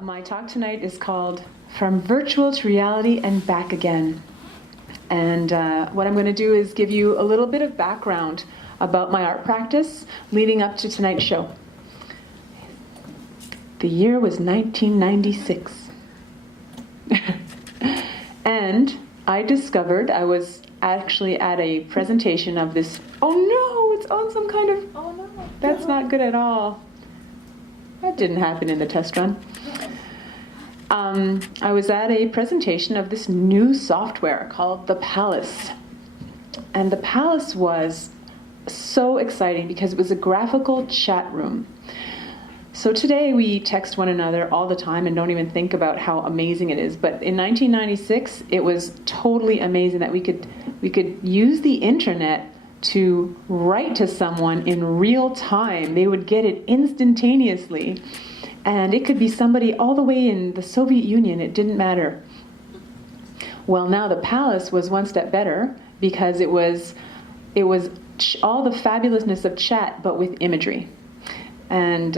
My talk tonight is called From Virtual to Reality and Back Again. And what I'm going to do is give you a little bit of background about my art practice leading up to tonight's show. The year was 1996. And I discovered I was actually at a presentation of this. Oh no, it's on some kind of. Oh no, that's not good at all. That didn't happen in the test run. I was at a presentation of this new software called the Palace. And the Palace was so exciting because it was a graphical chat room. So today we text one another all the time and don't even think about how amazing it is. But in 1996, it was totally amazing that we could use the internet to write to someone in real time. They would get it instantaneously. And it could be somebody all the way in the Soviet Union. It didn't matter. Well, now the Palace was one step better because it was all the fabulousness of chat, but with imagery. And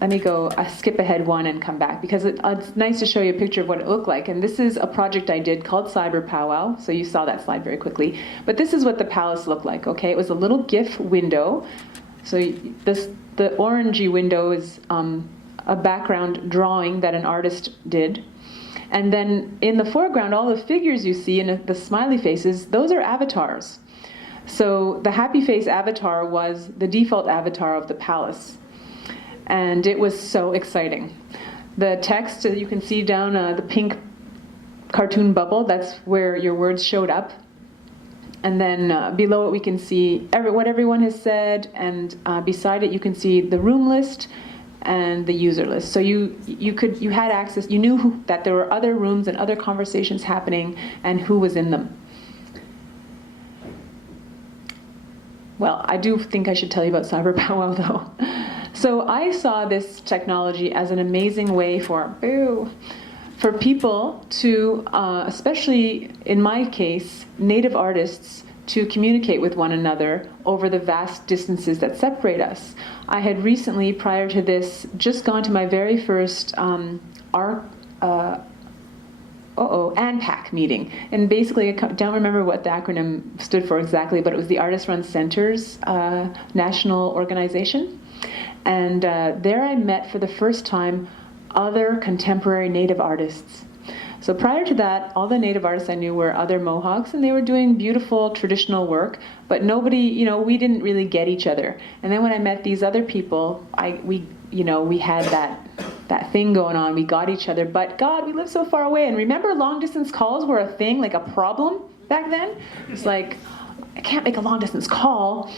let me go skip ahead one and come back because it's nice to show you a picture of what it looked like. And this is a project I did called CyberPowWow. So you saw that slide very quickly. But this is what the Palace looked like. Okay, it was a little GIF window. So the orangey window is a background drawing that an artist did. And then in the foreground, all the figures you see and the smiley faces, those are avatars. So the happy face avatar was the default avatar of the Palace. And it was so exciting. The text, you can see down the pink cartoon bubble, that's where your words showed up. And then below it we can see what everyone has said, and beside it you can see the room list and the user list. So you had access, you knew that there were other rooms and other conversations happening and who was in them. Well, I do think I should tell you about CyberPowWow though. So I saw this technology as an amazing way for people to, especially in my case, Native artists, to communicate with one another over the vast distances that separate us. I had recently, prior to this, just gone to my very first ANPAC meeting. And basically, I don't remember what the acronym stood for exactly, but it was the Artist Run Centers national organization. And there I met for the first time other contemporary Native artists. So prior to that, all the Native artists I knew were other Mohawks, and they were doing beautiful traditional work, but nobody, we didn't really get each other. And then when I met these other people, we had that thing going on. We got each other, but God, we lived so far away. And remember, long distance calls were a thing, like a problem back then. It's like, I can't make a long distance call.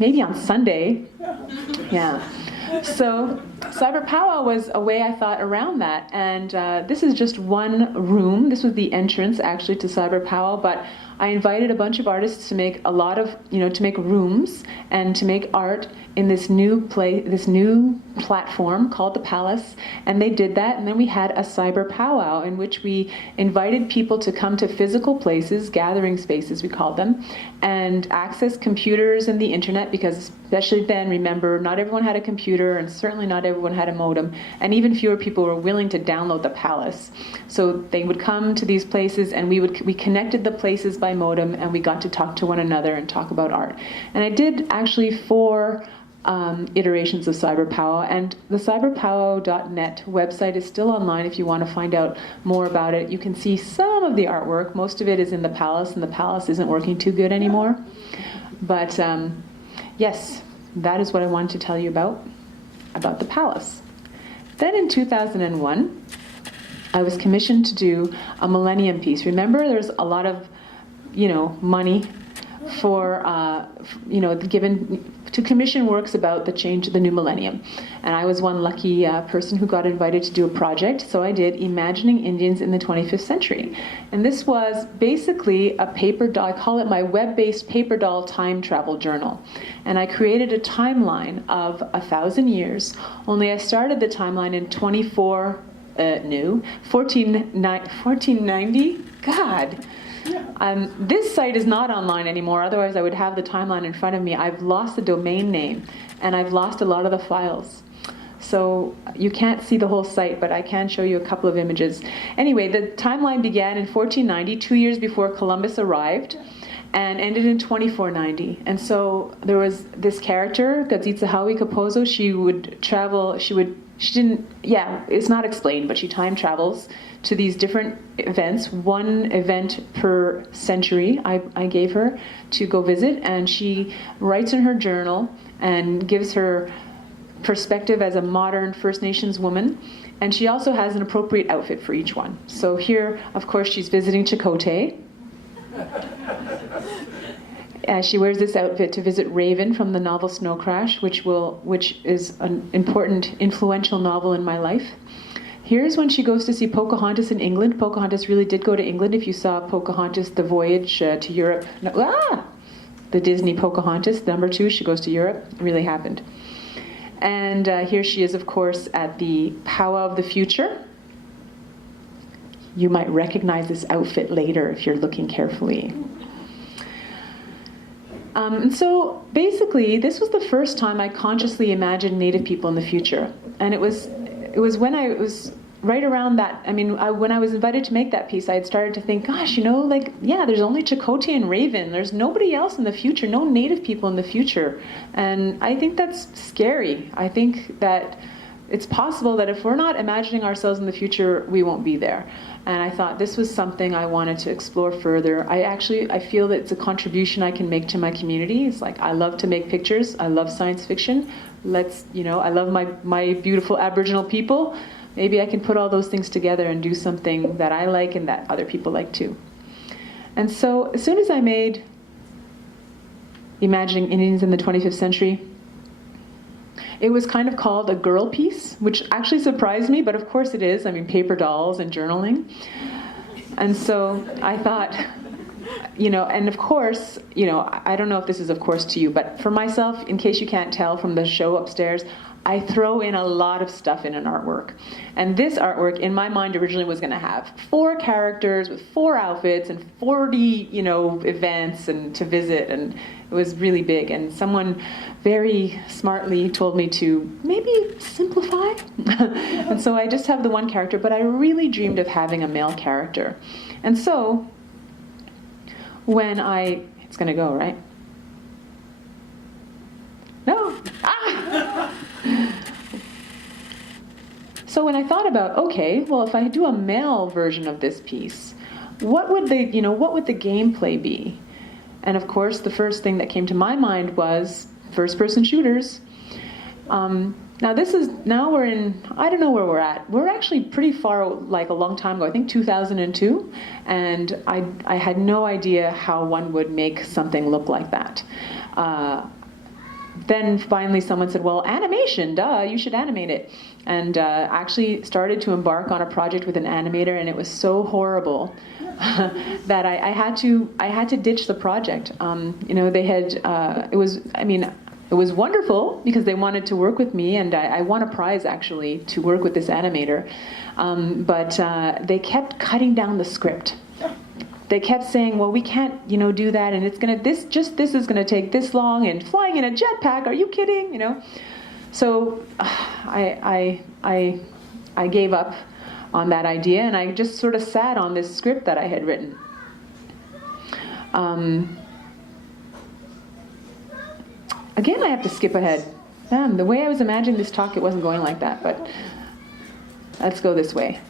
Maybe on Sunday. Yeah. So CyberPowWow was a way I thought around that. And this is just one room. This was the entrance actually to CyberPowWow, but I invited a bunch of artists to make a lot of, to make rooms and to make art in this new platform called the Palace. And they did that. And then we had a CyberPowWow in which we invited people to come to physical places, gathering spaces we called them, and access computers and the internet, because especially then, remember, not everyone had a computer and certainly not everyone had a modem, and even fewer people were willing to download the Palace. So they would come to these places and we connected the places by modem, and we got to talk to one another and talk about art. And I did actually 4 iterations of CyberPowWow, and the cyberpowwow.net website is still online if you want to find out more about it. You can see some of the artwork. Most of it is in the Palace, and the Palace isn't working too good anymore. But yes, that is what I wanted to tell you about the Palace. Then in 2001, I was commissioned to do a Millennium piece. Remember, there's a lot of money for given to commission works about the change of the new millennium. And I was one lucky person who got invited to do a project, so I did Imagining Indians in the 25th Century. And this was basically a paper doll, I call it my web-based paper doll time travel journal. And I created a timeline of 1,000 years, only I started the timeline in 1490? God! This site is not online anymore, otherwise I would have the timeline in front of me. I've lost the domain name, and I've lost a lot of the files. So you can't see the whole site, but I can show you a couple of images. Anyway, the timeline began in 1490, 2 years before Columbus arrived, and ended in 2490. And so there was this character, Gazitsahawi Kapozo. She would travel, it's not explained, but she time travels to these different events, one event per century I gave her to go visit, and she writes in her journal and gives her perspective as a modern First Nations woman, and she also has an appropriate outfit for each one. So here, of course, she's visiting Chakotay. She wears this outfit to visit Raven from the novel Snow Crash, which is an important, influential novel in my life. Here's when she goes to see Pocahontas in England. Pocahontas really did go to England. If you saw Pocahontas, The Voyage to Europe, the Disney Pocahontas, #2, she goes to Europe. It really happened. And here she is, of course, at the Powwow of the Future. You might recognize this outfit later if you're looking carefully. And so basically, this was the first time I consciously imagined Native people in the future. And it was when I was right around that, when I was invited to make that piece, I had started to think, gosh, there's only Chakotay and Raven. There's nobody else in the future, no Native people in the future. And I think that's scary. I think that it's possible that if we're not imagining ourselves in the future, we won't be there. And I thought this was something I wanted to explore further. I feel that it's a contribution I can make to my community. It's like, I love to make pictures. I love science fiction. I love my beautiful Aboriginal people. Maybe I can put all those things together and do something that I like and that other people like too. And so as soon as I made Imagining Indians in the 25th Century, it was kind of called a girl piece, which actually surprised me, but of course it is. Paper dolls and journaling. And so I thought, and of course, I don't know if this is of course to you, but for myself, in case you can't tell from the show upstairs, I throw in a lot of stuff in an artwork. And this artwork, in my mind, originally was going to have 4 characters with 4 outfits and 40, events and to visit, and it was really big. And someone very smartly told me to maybe simplify. And so I just have the one character, but I really dreamed of having a male character. And so it's going to go, right? No. So when I thought about, okay, well, if I do a male version of this piece, what would the gameplay be? And of course, the first thing that came to my mind was first-person shooters. Now we're in, I don't know where we're at. We're actually pretty far, like a long time ago, I think 2002, and I had no idea how one would make something look like that. Then finally someone said, well, animation, duh, you should animate it. And actually started to embark on a project with an animator, and it was so horrible that I had to ditch the project. It was wonderful because they wanted to work with me, and I won a prize actually to work with this animator. But they kept cutting down the script. They kept saying, well, we can't, do that, and this is gonna take this long, and flying in a jetpack, are you kidding? So I gave up on that idea, and I just sort of sat on this script that I had written. Again, I have to skip ahead. The way I was imagining this talk, it wasn't going like that, but let's go this way.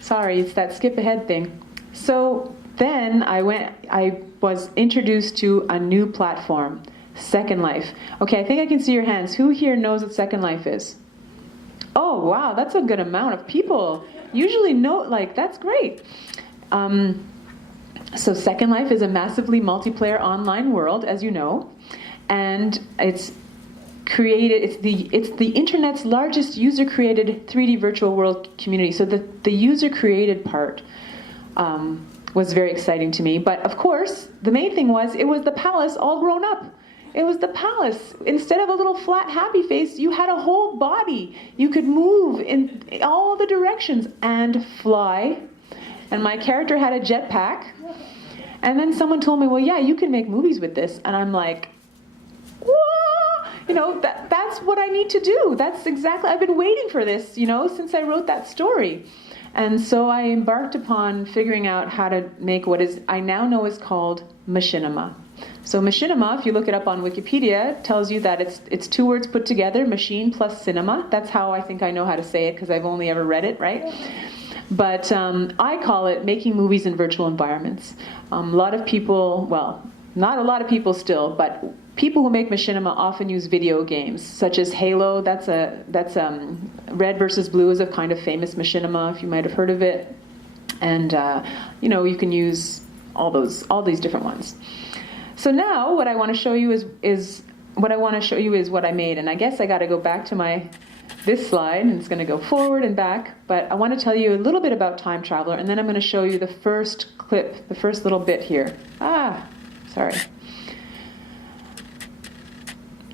Sorry, it's that skip ahead thing. So then I was introduced to a new platform, Second Life. Okay, I think I can see your hands. Who here knows what Second Life is? Oh, wow, that's a good amount of people. Usually that's great. So Second Life is a massively multiplayer online world, as you know, and it's the internet's largest user-created 3D virtual world community. So the user-created part was very exciting to me. But of course, the main thing was it was the palace all grown up. It was the palace. Instead of a little flat happy face, you had a whole body. You could move in all the directions and fly. And my character had a jetpack. And then someone told me, well, yeah, you can make movies with this. And I'm like, whoa! that's what I need to do. That's exactly, I've been waiting for this, since I wrote that story. And so I embarked upon figuring out how to make what I now know is called Machinima. So Machinima, if you look it up on Wikipedia, tells you that it's two words put together, machine plus cinema. That's how I think I know how to say it, because I've only ever read it, right? But I call it making movies in virtual environments. A lot of people, well, not a lot of people still, but people who make machinima often use video games, such as Halo. That's Red versus Blue is a kind of famous machinima, if you might have heard of it. And you can use all these different ones. So now what I want to show you is what I made. And I guess I got to go back to this slide, and it's going to go forward and back. But I want to tell you a little bit about Time Traveler, and then I'm going to show you the first clip, the first little bit here. Sorry.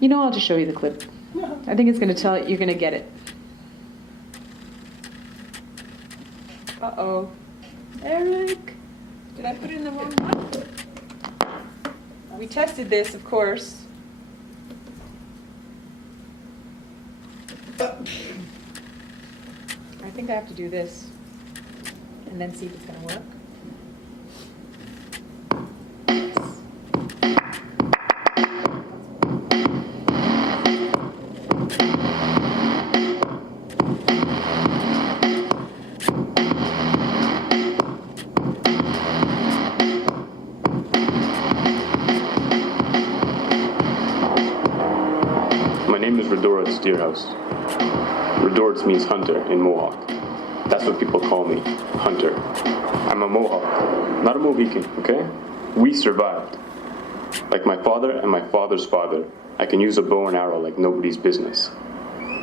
I'll just show you the clip. I think it's going to tell you, you're going to get it. Uh-oh. Eric, did I put it in the wrong one? We tested this, of course. I think I have to do this and then see if it's going to work. Redorts means hunter in Mohawk. That's what people call me, hunter. I'm a Mohawk, not a Mohican, okay? We survived. Like my father and my father's father, I can use a bow and arrow like nobody's business.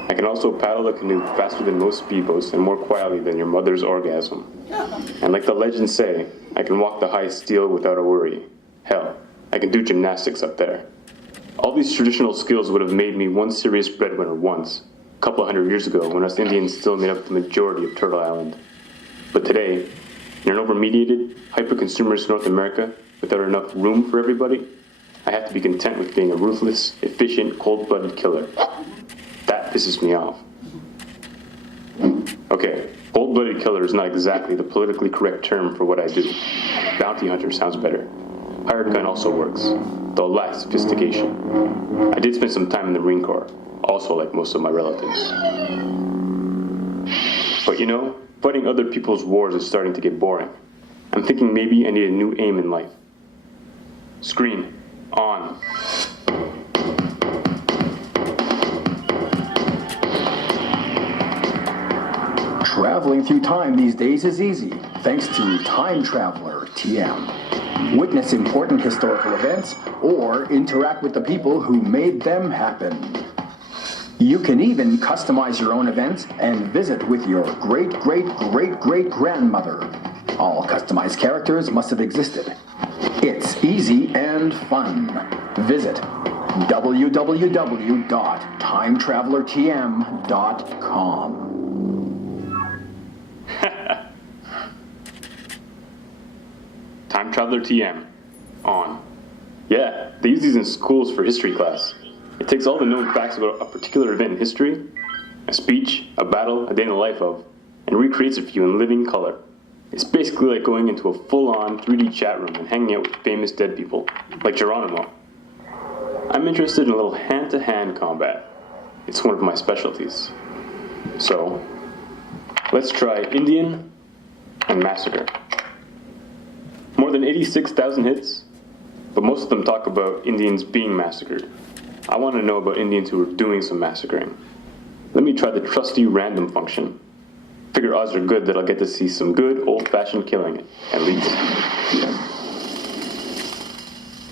I can also paddle a canoe faster than most speedboats and more quietly than your mother's orgasm. And like the legends say, I can walk the high steel without a worry. Hell, I can do gymnastics up there. All these traditional skills would have made me one serious breadwinner once, a couple hundred years ago, when us Indians still made up the majority of Turtle Island. But today, in an over-mediated, hyper-consumerist North America, without enough room for everybody, I have to be content with being a ruthless, efficient, cold-blooded killer. That pisses me off. Okay, cold-blooded killer is not exactly the politically correct term for what I do. Bounty hunter sounds better. Hired gun also works, though it lacks sophistication. I did spend some time in the Marine Corps, also like most of my relatives. But fighting other people's wars is starting to get boring. I'm thinking maybe I need a new aim in life. Screen, on. Traveling through time these days is easy, thanks to Time Traveler TM. Witness important historical events or interact with the people who made them happen. You can even customize your own events and visit with your great-great-great-great-grandmother. All customized characters must have existed. It's easy and fun. Visit www.timetravellertm.com. Time Traveler TM. On. Yeah, they use these in schools for history class. It takes all the known facts about a particular event in history, a speech, a battle, a day in the life of, and recreates it for you in living color. It's basically like going into a full-on 3D chat room and hanging out with famous dead people, like Geronimo. I'm interested in a little hand-to-hand combat. It's one of my specialties. So, let's try Indian and Massacre. More than 86,000 hits, but most of them talk about Indians being massacred. I want to know about Indians who are doing some massacring. Let me try the trusty random function. Figure odds are good that I'll get to see some good old-fashioned killing, at least.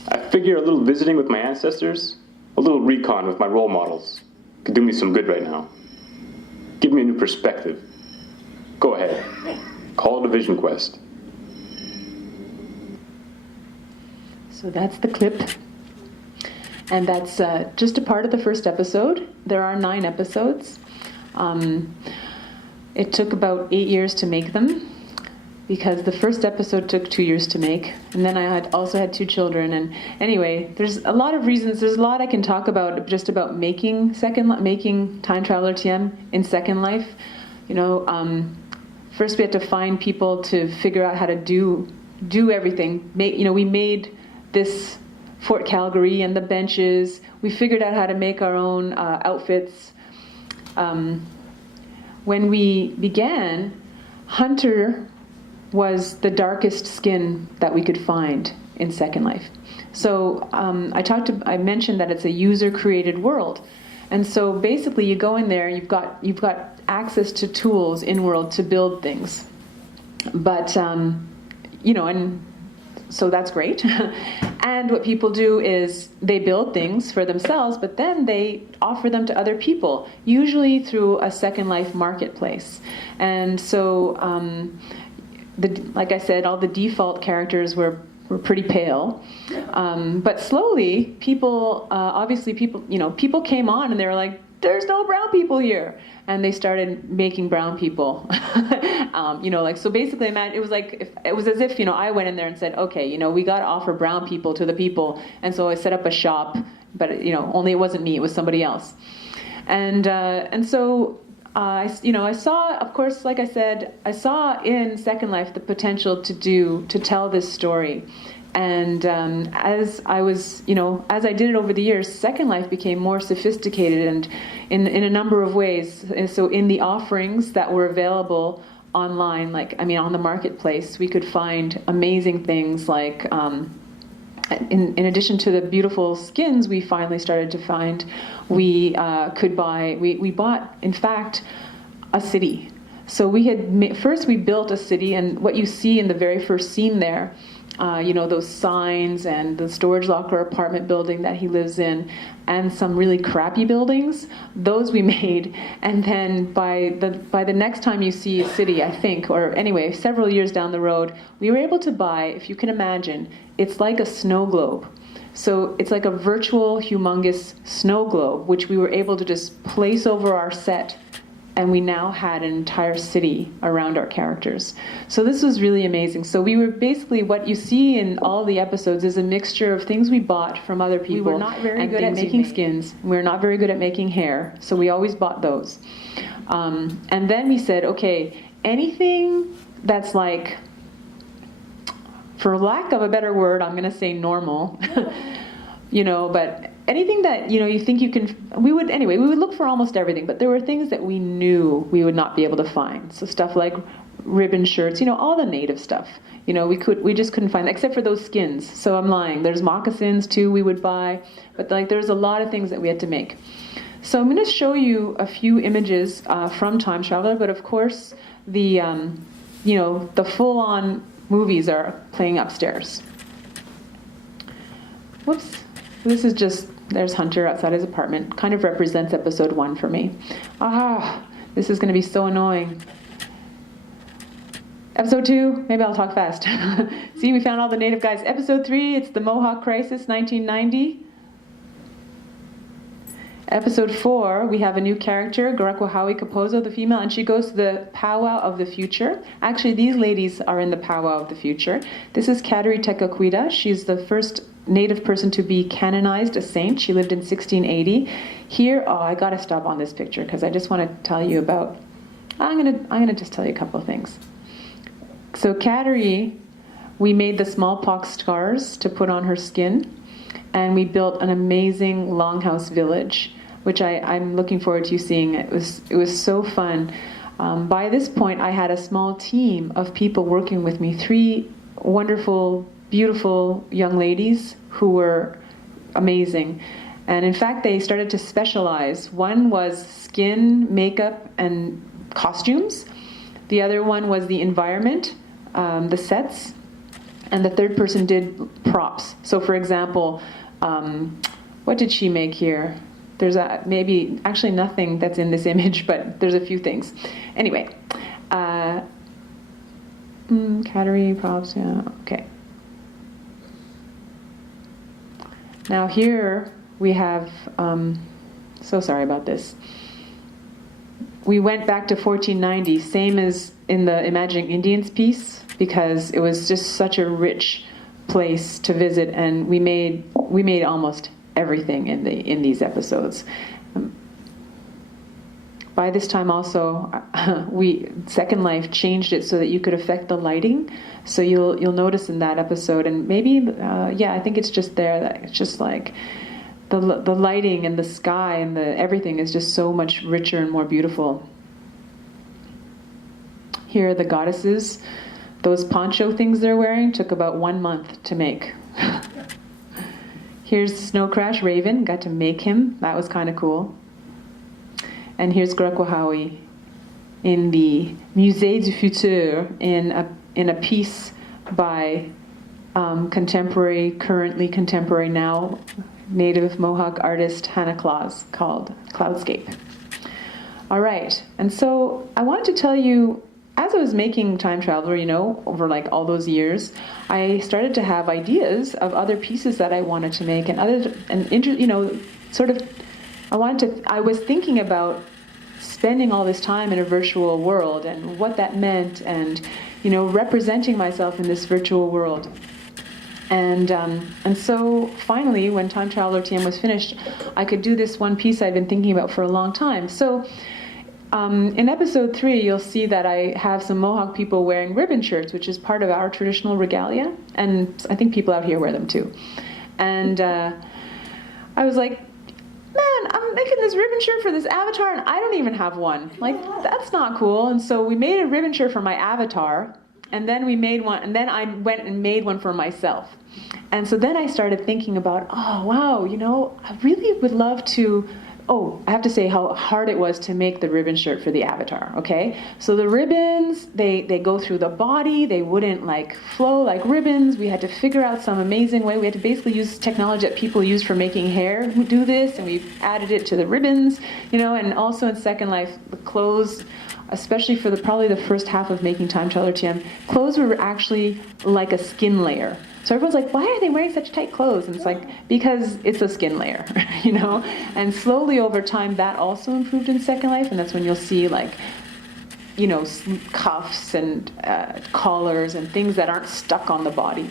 I figure a little visiting with my ancestors, a little recon with my role models, could do me some good right now. Give me a new perspective. Go ahead. Call it a vision quest. So that's the clip. And that's just a part of the first episode. There are 9 episodes. It took about 8 years to make them because the first episode took 2 years to make, and then I also had 2 children. And anyway, there's a lot of reasons. There's a lot I can talk about just about making Time Traveler TM in Second Life. First we had to find people to figure out how to do everything. We made this Fort Calgary and the benches. We figured out how to make our own outfits. When we began, Hunter was the darkest skin that we could find in Second Life. So I mentioned that it's a user-created world, and so basically you go in there, you've got access to tools in world to build things, but and so that's great. And what people do is they build things for themselves, but then they offer them to other people, usually through a Second Life marketplace. And so, like I said, all the default characters were pretty pale. But slowly, people came on and they were like, there's no brown people here. And they started making brown people. So basically it was as if I went in there and said, okay, we got to offer brown people to the people. And so I set up a shop, but only it wasn't me, it was somebody else. And so I saw, of course, like I said, I saw in Second Life the potential to tell this story. And as I did it over the years, Second Life became more sophisticated and in a number of ways. And so in the offerings that were available online, on the marketplace, we could find amazing things like, in addition to the beautiful skins we finally started to find, we bought, in fact, a city. So we built a city, and what you see in the very first scene there, those signs and the storage locker apartment building that he lives in, and some really crappy buildings, those we made. And then by the next time you see a city, I think, or anyway, several years down the road, we were able to buy, if you can imagine, it's like a snow globe. So it's like a virtual, humongous snow globe, which we were able to just place over our set. And we now had an entire city around our characters. So this was really amazing. So we were basically, what you see in all the episodes is a mixture of things we bought from other people. We were not very good at making skins. We were not very good at making hair. So we always bought those. And then we said, okay, anything that's like, for lack of a better word, I'm going to say normal, but anything that, you think you can, we would look for almost everything, but there were things that we knew we would not be able to find. So stuff like ribbon shirts, all the native stuff, we just couldn't find, except for those skins. So I'm lying. There's moccasins too we would buy, but there's a lot of things that we had to make. So I'm going to show you a few images from Time Traveler, but of course the full-on movies are playing upstairs. Whoops. This is just, there's Hunter outside his apartment. Kind of represents episode 1 for me. This is going to be so annoying. Episode 2, maybe I'll talk fast. See, we found all the native guys. Episode 3, it's the Mohawk Crisis, 1990. Episode 4, we have a new character, Garakwahawi Kapozo, the female, and she goes to the powwow of the future. Actually, these ladies are in the powwow of the future. This is Kadri Tekakwida. She's the first native person to be canonized a saint. She lived in 1680. Here, I got to stop on this picture because I just want to tell you about, I'm gonna just tell you a couple of things. So Kadri, we made the smallpox scars to put on her skin, and we built an amazing longhouse village, which I'm looking forward to you seeing. It was so fun. By this point, I had a small team of people working with me, 3 wonderful, beautiful young ladies who were amazing. And in fact, they started to specialize. One was skin, makeup, and costumes. The other one was the environment, the sets. And the third person did props. So for example, what did she make here? There's maybe actually nothing that's in this image, but there's a few things. Anyway, category props, yeah, okay. Now here we have, so sorry about this. we went back to 1490, same as in the Imagining Indians piece, because it was just such a rich place to visit, and we made almost everything in these episodes. By this time also, Second Life changed it so that you could affect the lighting. So you'll notice in that episode, and maybe I think it's just there that it's just like the lighting and the sky and everything is just so much richer and more beautiful. Here are the goddesses. Those poncho things they're wearing took about 1 month to make. Here's Snow Crash Raven. Got to make him. That was kind of cool. And here's Grakwahawi in the Musée du Futur in a piece by currently contemporary now, native Mohawk artist Hannah Claus called Cloudscape. All right, and so I wanted to tell you, as I was making Time Traveler, over like all those years, I started to have ideas of other pieces that I wanted to make I was thinking about spending all this time in a virtual world and what that meant, and representing myself in this virtual world. And so finally, when Time Traveler TM was finished, I could do this one piece I'd been thinking about for a long time. So in episode 3, you'll see that I have some Mohawk people wearing ribbon shirts, which is part of our traditional regalia, and I think people out here wear them too. And I was like, man, I'm making this ribbon shirt for this avatar, and I don't even have one. Like, that's not cool. And so we made a ribbon shirt for my avatar, and then we made one, and then I went and made one for myself. And so then I started thinking about, oh, wow, I really would love to... Oh, I have to say how hard it was to make the ribbon shirt for the avatar, okay? So the ribbons, they go through the body. They wouldn't flow like ribbons. We had to figure out some amazing way. We had to basically use technology that people use for making hair do this, and we added it to the ribbons, and also in Second Life, the clothes, especially for probably the first half of making Time Traveler TM, clothes were actually like a skin layer. So everyone's like, why are they wearing such tight clothes? And it's like, because it's a skin layer, And slowly over time, that also improved in Second Life, and that's when you'll see cuffs and collars and things that aren't stuck on the body.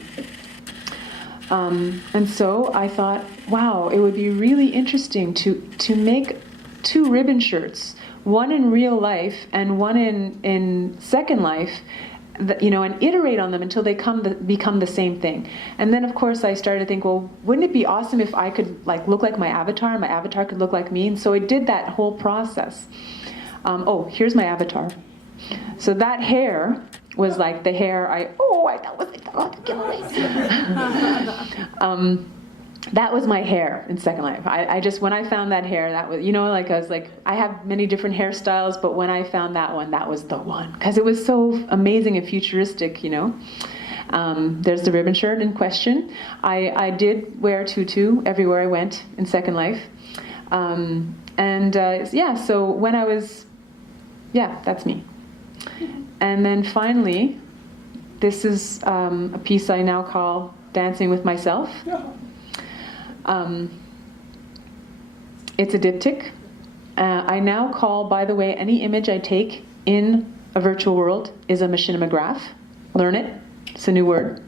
And so I thought, wow, it would be really interesting to make 2 ribbon shirts, one in real life and one in Second Life, and iterate on them until they become the same thing. And then, of course, I started to think, well, wouldn't it be awesome if I could look like my avatar, and my avatar could look like me? And so I did that whole process. Here's my avatar. So that hair was like the hair that was my hair in Second Life. I just, when I found that hair, that was, I was like, I have many different hairstyles, but when I found that one, that was the one. Because it was so amazing and futuristic, There's the ribbon shirt in question. I did wear tutu everywhere I went in Second Life. So when I was, that's me. And then finally, this is a piece I now call Dancing with Myself. It's a diptych. I now call, by the way, any image I take in a virtual world is a machinima graph. Learn it. It's a new word.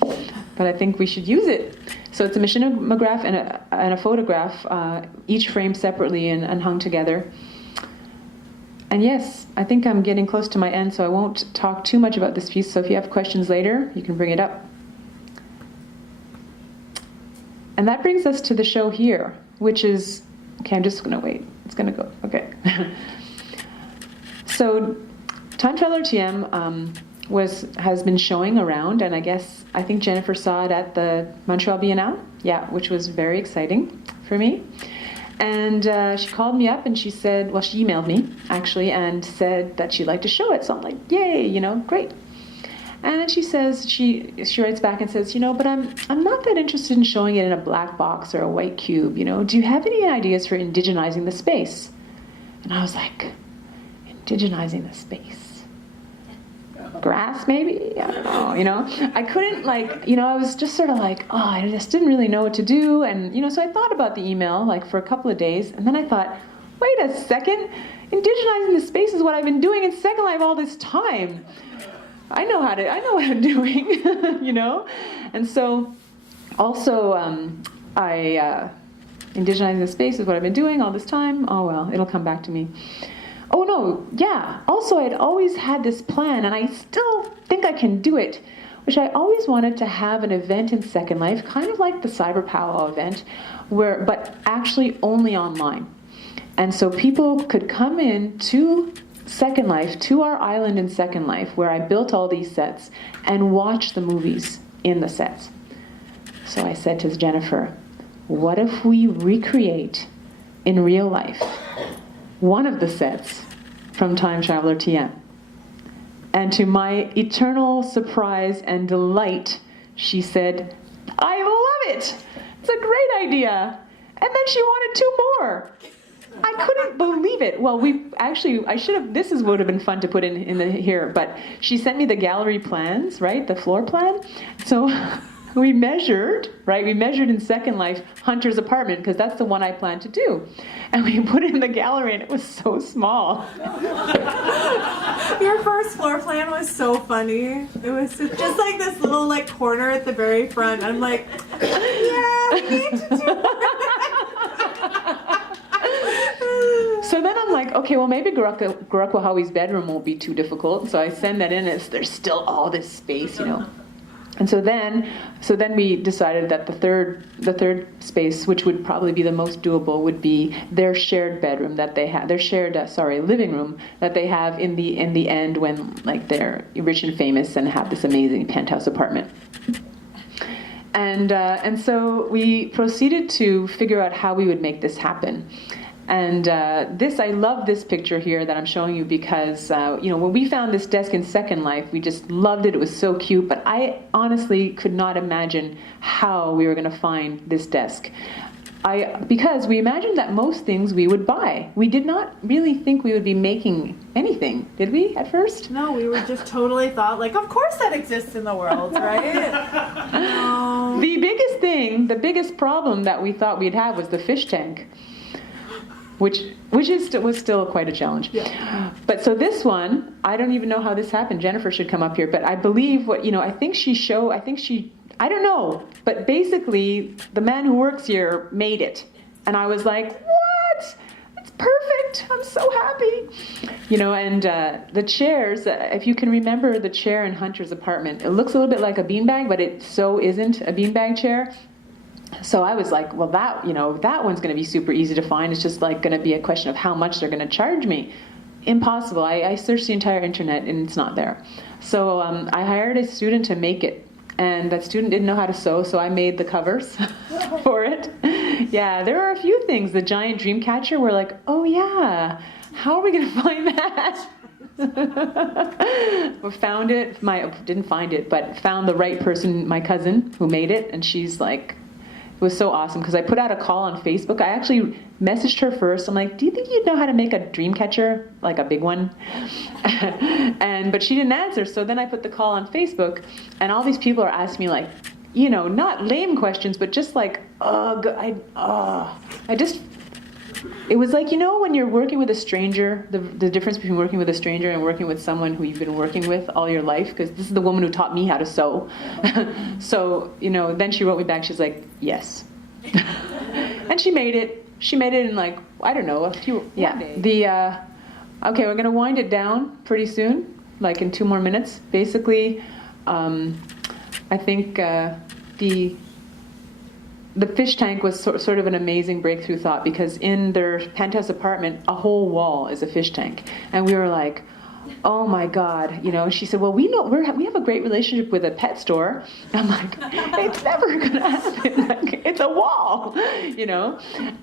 But I think we should use it. So it's a machinima graph and a photograph, each framed separately and hung together. And yes, I think I'm getting close to my end, so I won't talk too much about this piece. So if you have questions later, you can bring it up. And that brings us to the show here, which is, okay, I'm just going to wait. It's going to go, okay. So Time Traveler TM has been showing around, and I think Jennifer saw it at the Montreal Biennale, which was very exciting for me. And she called me up and she said, well, she emailed me, actually, and said that she'd like to show it. So I'm like, yay, great. And then she says, she writes back and says, but I'm not that interested in showing it in a black box or a white cube, Do you have any ideas for indigenizing the space? And I was like, indigenizing the space? Grass, maybe? I don't know, I couldn't, I was just sort of like, I just didn't really know what to do. And, so I thought about the email, for a couple of days. And then I thought, wait a second, indigenizing the space is what I've been doing in Second Life all this time. I know what I'm doing, you know? And so also, indigenizing the space is what I've been doing all this time. Oh well, it'll come back to me. Oh no, yeah. Also, I'd always had this plan, and I still think I can do it, which I always wanted to have an event in Second Life, kind of like the CyberPowWow event, but actually only online. And so people could come in to Second Life, to our island in Second Life, where I built all these sets, and watch the movies in the sets. So I said to Jennifer, what if we recreate in real life one of the sets from Time Traveler TM? And to my eternal surprise and delight, she said, I love it! It's a great idea! And then she wanted 2 more! I couldn't believe it. Well, this would have been fun to put in here, but she sent me the gallery plans, right? The floor plan. So we measured in Second Life Hunter's apartment, because that's the one I planned to do. And we put it in the gallery, and it was so small. Your first floor plan was so funny. It was just like this little corner at the very front. I'm like, yeah, we need to do So then I'm like, okay, well maybe Gurukwahawi's bedroom won't be too difficult. So I send that in, and there's still all this space, you know. And so then we decided that the third space, which would probably be the most doable, would be their shared bedroom that they have, their shared living room that they have in the end when they're rich and famous and have this amazing penthouse apartment. And so we proceeded to figure out how we would make this happen. And I love this picture here that I'm showing you because, when we found this desk in Second Life, we just loved it. It was so cute. But I honestly could not imagine how we were going to find this desk. Because we imagined that most things we would buy. We did not really think we would be making anything, did we, at first? No, we were just totally thought, of course that exists in the world, right? No. The biggest problem that we thought we'd have was the fish tank. Which was still quite a challenge. Yeah. But so this one, I don't even know how this happened. Jennifer should come up here. But I believe I don't know. But basically, the man who works here made it. And I was like, what? It's perfect. I'm so happy. And the chairs, if you can remember the chair in Hunter's apartment, it looks a little bit like a beanbag, but it so isn't a beanbag chair. So I was like, well, that one's going to be super easy to find. It's just going to be a question of how much they're going to charge me. Impossible. I searched the entire internet and it's not there. So I hired a student to make it. And that student didn't know how to sew, so I made the covers for it. Yeah, there are a few things. The giant dream catcher, we're like, oh yeah, how are we going to find that? We found it. Didn't find it, but found the right person, my cousin, who made it. And she's like, it was so awesome because I put out a call on Facebook. I actually messaged her first. I'm like, do you think you'd know how to make a dream catcher, like a big one? But she didn't answer. So then I put the call on Facebook, and all these people are asking me not lame questions, but just it was when you're working with a stranger, the difference between working with a stranger and working with someone who you've been working with all your life, because this is the woman who taught me how to sew. So, then she wrote me back, she's like, yes. And she made it. She made it in a few, yeah. Okay, we're going to wind it down pretty soon, in 2 more minutes. Basically, I think the fish tank was sort of an amazing breakthrough thought, because in their penthouse apartment, a whole wall is a fish tank. And we were like, oh my God, she said, well, we have a great relationship with a pet store. I'm like, it's never going to happen. It's a wall,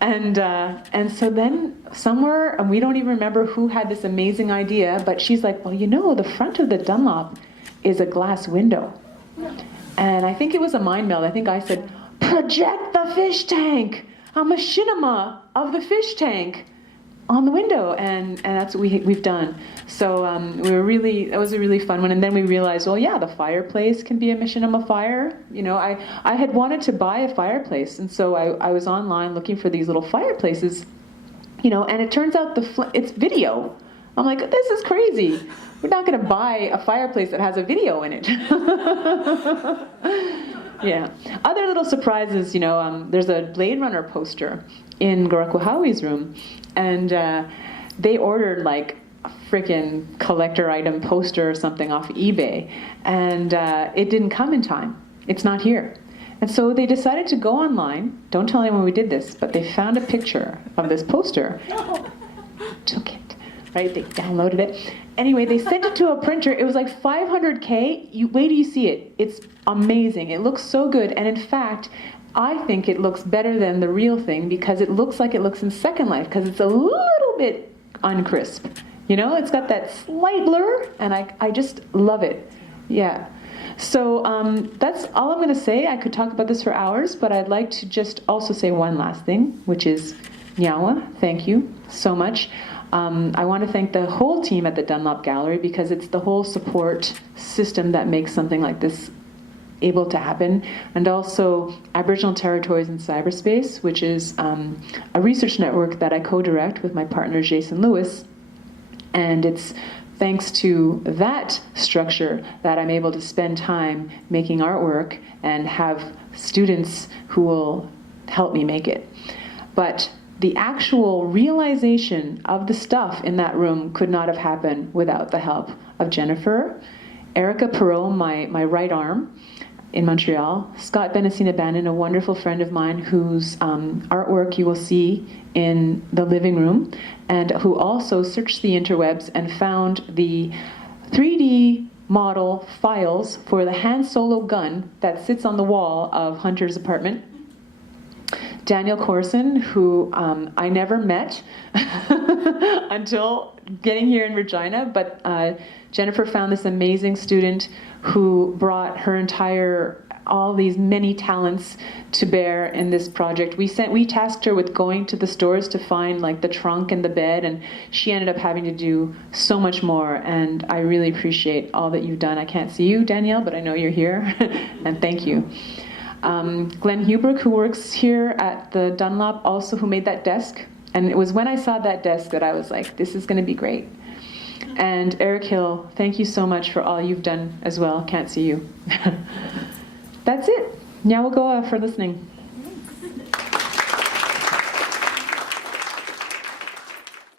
And so then somewhere, and we don't even remember who had this amazing idea, but she's like, well, the front of the Dunlop is a glass window. And I think it was a mind meld. I think I said, project the fish tank, a machinima of the fish tank on the window, and that's what we've done. So that was a really fun one. And then we realized, well, yeah, the fireplace can be a machinima fire. I had wanted to buy a fireplace, and so I was online looking for these little fireplaces. and it turns out it's video. I'm like, this is crazy. We're not going to buy a fireplace that has a video in it. Yeah. Other little surprises, there's a Blade Runner poster in Garakuhawi's room, and they ordered like a freaking collector item poster or something off eBay, and it didn't come in time. It's not here. And so they decided to go online. Don't tell anyone we did this, but they found a picture of this poster. Took it, right? They downloaded it. Anyway, they sent it to a printer. It was like 500K. Wait till you see it. It's amazing. It looks so good. And in fact, I think it looks better than the real thing because it looks like it looks in Second Life because it's a little bit uncrisp. It's got that slight blur, and I just love it. Yeah. So that's all I'm going to say. I could talk about this for hours, but I'd like to just also say one last thing, which is Nyawa, thank you so much. I want to thank the whole team at the Dunlop Gallery because it's the whole support system that makes something like this able to happen. And also Aboriginal Territories in Cyberspace, which is a research network that I co-direct with my partner Jason Lewis. And it's thanks to that structure that I'm able to spend time making artwork and have students who will help me make it. But the actual realization of the stuff in that room could not have happened without the help of Jennifer, Erica Perot, my right arm in Montreal, Scott Benacina-Bannon, a wonderful friend of mine whose artwork you will see in the living room, and who also searched the interwebs and found the 3D model files for the Han Solo gun that sits on the wall of Hunter's apartment. Daniel Corson, who I never met until getting here in Regina, but Jennifer found this amazing student who brought her all these many talents to bear in this project. We tasked her with going to the stores to find like the trunk and the bed, and she ended up having to do so much more, and I really appreciate all that you've done. I can't see you, Danielle, but I know you're here, and thank you. Glenn Hubrick, who works here at the Dunlop, also who made that desk. And it was when I saw that desk that I was like, this is going to be great. And Eric Hill, thank you so much for all you've done as well. Can't see you. That's it. Now we'll go for listening.